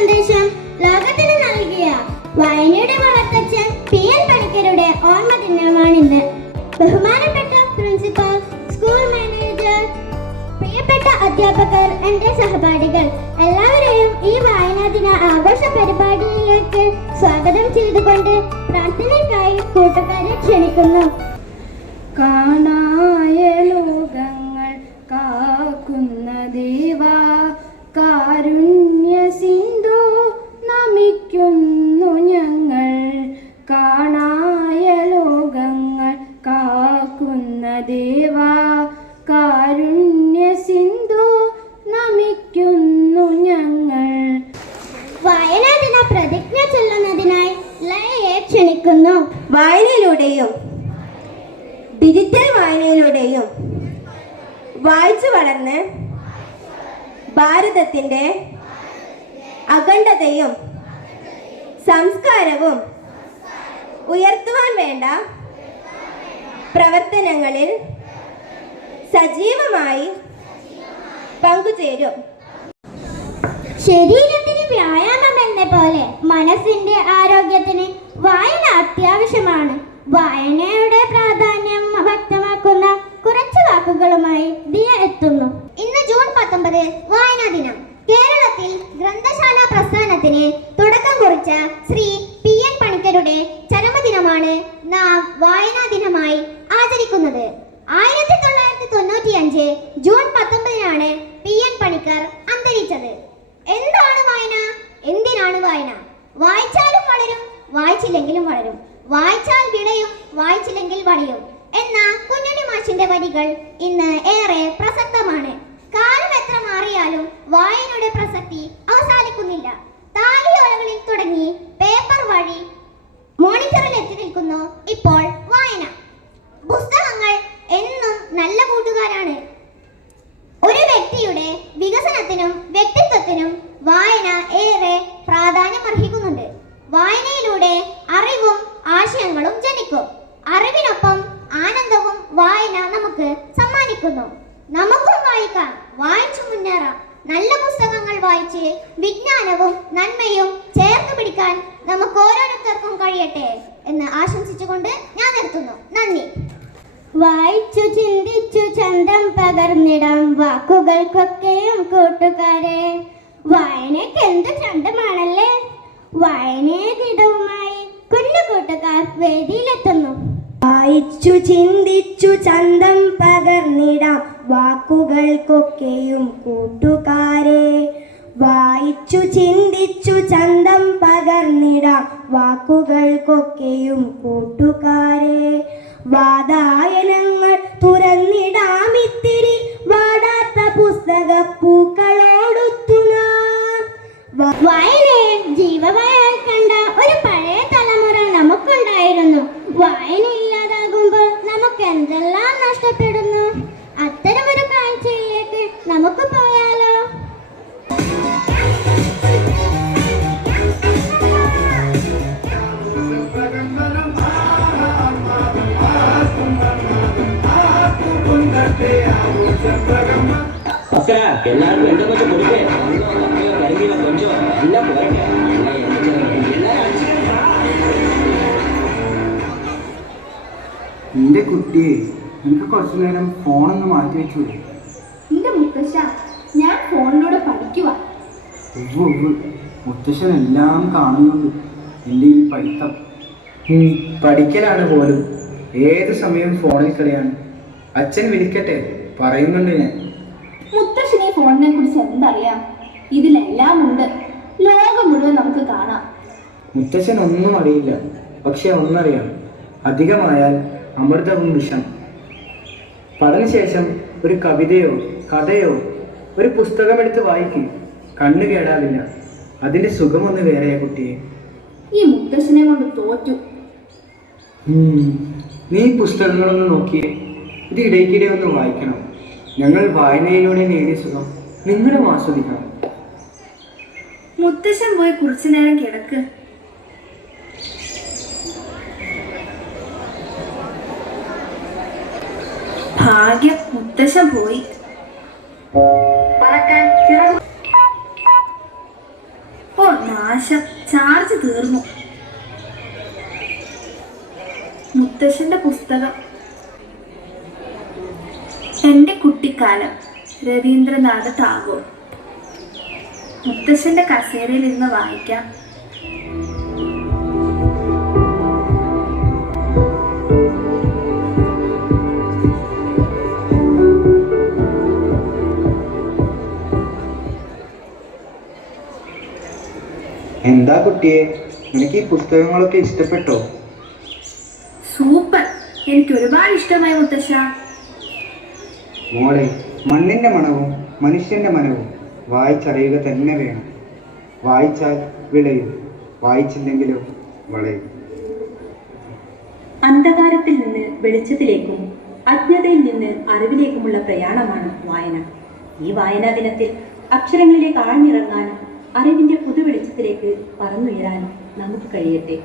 സന്ദേശം ലോകത്തിന് നൽകിയ വായനയുടെ വളർത്തച്ഛൻ PN പണിക്കരുടെ ഓർമ്മ ദിനമാണിന്ന്. ബഹുമാനപ്പെട്ട പ്രിൻസിപ്പൽ, സ്കൂൾ മാനേജർ, പ്രിയപ്പെട്ട അധ്യാപകർ, എന്റെ സഹപാഠികൾ എല്ലാവരെയും ഈ വായനാ ദിന ആഘോഷ പരിപാടിയിലേക്ക് സ്വാഗതം ചെയ്തുകൊണ്ട് പ്രാർത്ഥനയ്ക്കായി കൂട്ടുകാരെ ക്ഷണിക്കുന്നു. കാണായ ലോകങ്ങൾ കാക്കുന്ന ദേവാ, കാരുണ്യ സിന്ധു നമിക്കുന്നു ഞങ്ങൾ. കാണായ ലോകങ്ങൾ കാക്കുന്ന ദേവാ, കാരുണ്യ സിന്ധു നമിക്കുന്നു ഞങ്ങൾ. വായനാ ദിന പ്രതിജ്ഞ ചൊല്ലുന്നതിനായി ലയയെ ക്ഷണിക്കുന്നു. വായനയിലൂടെയും ഡിജിറ്റൽ വായനയിലൂടെയും വായിച്ചു വളർന്ന് ഭാരതത്തിൻ്റെ അഖണ്ഡതയും സംസ്കാരവും ഉയർത്തുവാൻ വേണ്ട പ്രവർത്തനങ്ങളിൽ സജീവമായി പങ്കുചേരും. ശരീരത്തിന് വ്യായാമം എന്ന പോലെ മനസ്സിന്റെ ആരോഗ്യത്തിന് വായന അത്യാവശ്യമാണ്. വായനയുടെ പ്രാധാന്യം വ്യക്തമാക്കുന്ന കുറച്ച് വാക്കുകളുമായി ദിയ എത്തുന്നു. ഇന്ന് ജൂൺ 19 വായനാ ദിനം. കേരളത്തിൽ ഗ്രന്ഥശാല പ്രസ്ഥാനത്തിന് തുടക്കം കുറിച്ച ശ്രീ PN പണിക്കരുടെ ചരമദിനമാണ് നാം വായനാ ദിനമായി ആചരിക്കുന്നത്. 1995 ജൂൺ 19 PN പണിക്കർ അന്തരിച്ചത്. എന്താണ് വായന? എന്തിനാണ് വായന? വായിച്ചാലും വളരും, വായിച്ചില്ലെങ്കിലും വളരും. വായിച്ചാൽ വിളയും, വായിച്ചില്ലെങ്കിൽ വളയും എന്ന കുഞ്ഞുണ്ണി മാഷിന്റെ വരികൾ ഇന്ന് ഏറെ പ്രസക്തമാണ്. കാലം എത്ര മാറിയാലും വായനയുടെ പ്രസക്തി അവസാനിക്കുന്നില്ല. താളിയോലകളിൽ തുടങ്ങി പേപ്പർ വഴി മോണിറ്ററിൽ എത്തി നിൽക്കുന്നു ഇപ്പോൾ വായന. പുസ്തകങ്ങൾ എന്നും നല്ല കൂട്ടുകാരാണ്. ഒരു വ്യക്തിയുടെ വികസനത്തിനും വ്യക്തിത്വത്തിനും വായന ഏറെ പ്രാധാന്യം അർഹിക്കുന്നുണ്ട്. വായനയിലൂടെ അറിവും ആശയങ്ങളും ജനിക്കും. അറിവിനൊപ്പം ആനന്ദവും വായന നമുക്ക് സമ്മാനിക്കുന്നു. നമുക്കും വായിക്കാം, വായിച്ചു മുന്നേറാം. നല്ല പുസ്തകങ്ങൾ വായിച്ച് വിജ്ഞാനവും നന്മയും ചേർത്ത് പിടിക്കാൻ നമുക്ക് ഓരോരുത്തർക്കും കഴിയട്ടെ എന്ന് ആശംസിച്ചുകൊണ്ട് ഞാൻ നിർത്തുന്നു. നന്ദി. വായിച്ചു ചിന്തിച്ചു ചന്തം പകർന്നിടാം വാക്കുകൾക്കൊക്കെയും കൂട്ടുകാരെ. വായനയ്ക്ക് എന്ത് ചന്തമാണല്ലേ. വായനീയഗീതവുമായി കുഞ്ഞു കൂട്ടുകാർ വേദിയിലെത്തുന്നു. വായിച്ചു ചിന്തിച്ചു ചന്തം പകർന്നിടാം വാക്കുകൾക്കൊക്കെയും കൂട്ടുകാരെ. വായിച്ചു ചിന്തിച്ചു ചന്തം പകർന്നിടാം വാക്കുകൾക്കൊക്കെയും കൂട്ടുകാരെ. വാതായനങ്ങൾ തുറന്നിടാം ഇത്തിരി വാടാത്ത പുസ്തക പൂക്കളോടുത്തു നാം. വായനയെ ജീവവായി കണ്ട ഒരു പഴയ തലമുറ നമുക്കുണ്ടായിരുന്നു. വായന ഇല്ലാതാകുമ്പോൾ നമുക്ക് എന്തെല്ലാം നഷ്ടപ്പെടുന്നു. അത്തരമൊരു കാഴ്ചയിലേക്ക് നമുക്ക് പോയാലോ? எல்லாரும் ரெண்டு கொஞ்சம் கொடுக்க கருவியில கொஞ்சம் எல்லாம் போறேங்க. എന്റെ കുട്ടിയെ, എനിക്ക് കുറച്ചു നേരം ഫോണൊന്ന് മാറ്റി വെച്ചൂടെ? എന്റെ മുത്തശ്ശ, ഞാൻ ഫോണിലൂടെ പഠിക്കുക. മുത്തശ്ശൻ എല്ലാം കാണുന്നുണ്ട്. എൻ്റെ ഈ പഠിത്തം പഠിക്കലാണ് പോലും. ഏത് സമയം ഫോണിൽ കളിയാണ്. അച്ഛൻ വിളിക്കട്ടെ, പറയുന്നുണ്ട് ഞാൻ. മുത്തശ്ശന് ഈ ഫോണിനെ കുറിച്ച് എന്തറിയാം? ഇതിലെല്ലാം ഉണ്ട്. ലോകം മുഴുവൻ നമുക്ക് കാണാം. മുത്തശ്ശൻ ഒന്നും അറിയില്ല, പക്ഷെ ഒന്നറിയാം, അധികമായാൽ അമൃതവും വിഷം. പഠനശേഷം ഒരു കവിതയോ കഥയോ ഒരു പുസ്തകമെടുത്ത് വായിക്കും. കണ്ണു കേടാവില്ല. അതിൻ്റെ സുഖമൊന്ന് വേറെയാ കുട്ടിയെ. ഈ മുത്തശ്ശനെ കൊണ്ട് തോറ്റു. നീ പുസ്തകങ്ങളൊന്ന് നോക്കിയേ. ഇത് ഇടയ്ക്കിടെ ഒന്ന് വായിക്കണം. ഞങ്ങൾ വായനയിലൂടെ നേടിയ സുഖം നിങ്ങളും ആസ്വദിക്കണം. മുത്തശ്ശൻ പോയി കുറച്ചു നേരം കിടക്ക്. ഭാഗ്യം, മുത്തശ്ശൻ പോയി. ഓ നാശം, ചാർജ് തീർന്നു. മുത്തശ്ശന്റെ പുസ്തകം. എൻ്റെ കുട്ടിക്കാലം, രവീന്ദ്രനാഥ ടാഗോർ. മുത്തശ്ശന്റെ കസേരയിൽ ഇരുന്ന് വായിക്കാം. എന്താ കുട്ടിയെ, നിനക്ക് ഈ പുസ്തകങ്ങളൊക്കെ ഇഷ്ടപ്പെട്ടോ? സൂപ്പർ, എനിക്ക് ഒരുപാട് ഇഷ്ടമായി മുത്തശ്ശ. മോളെ, മണ്ണിന്റെ മണവും മനുഷ്യന്റെ മനവും വായിച്ചറിയുക തന്നെ വേണം. വായിച്ചാൽ വിളയും, വായിച്ചില്ലെങ്കിലോ വളയും. അന്ധകാരത്തിൽ നിന്ന് വെളിച്ചത്തിലേക്കും അജ്ഞതയിൽ നിന്ന് അറിവിലേക്കുമുള്ള പ്രയാണമാണ് വായന. ഈ വായനാ ദിനത്തിൽ അക്ഷരങ്ങളിലേക്ക് ആഴ്ന്നിറങ്ങാനും അറിവിൻ്റെ പുതുവെളിച്ചത്തിലേക്ക് പറന്നുയരാനും നമുക്ക് കഴിയട്ടെ.